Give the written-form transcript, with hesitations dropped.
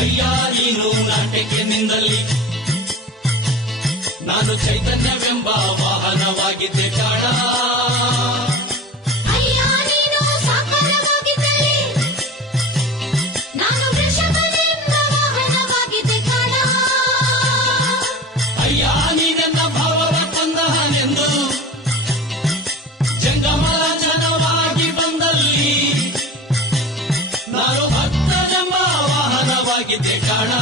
ಅಯ್ಯ ನೀನು ನಾಟ್ಯಕ್ಕೆ ನಿಂದಲ್ಲಿ ನಾನು ಚೈತನ್ಯವೆಂಬ ವಾಹನವಾಗಿದ್ದೆ ಕಾಣ. ಅಯ್ಯ ನೀನು ಸಾಕಾರವಾಗಿದ್ದಲ್ಲಿ ನಾನು ವೃಷಭನೆಂಬ ವಾಹನವಾಗಿದ್ದೆ ಕಾಣ. ಅಯ್ಯ ನೀನೆನ್ನ ಭಾವವ ತಂದಹನೆಂದು ಜಂಗಮರ ಜನವಾಗಿ ಬಂದಲ್ಲಿ ನಾನು ಭಕ್ತನೆಂಬ ವಾಹನವಾಗಿದ್ದೆ ಕಾಣ.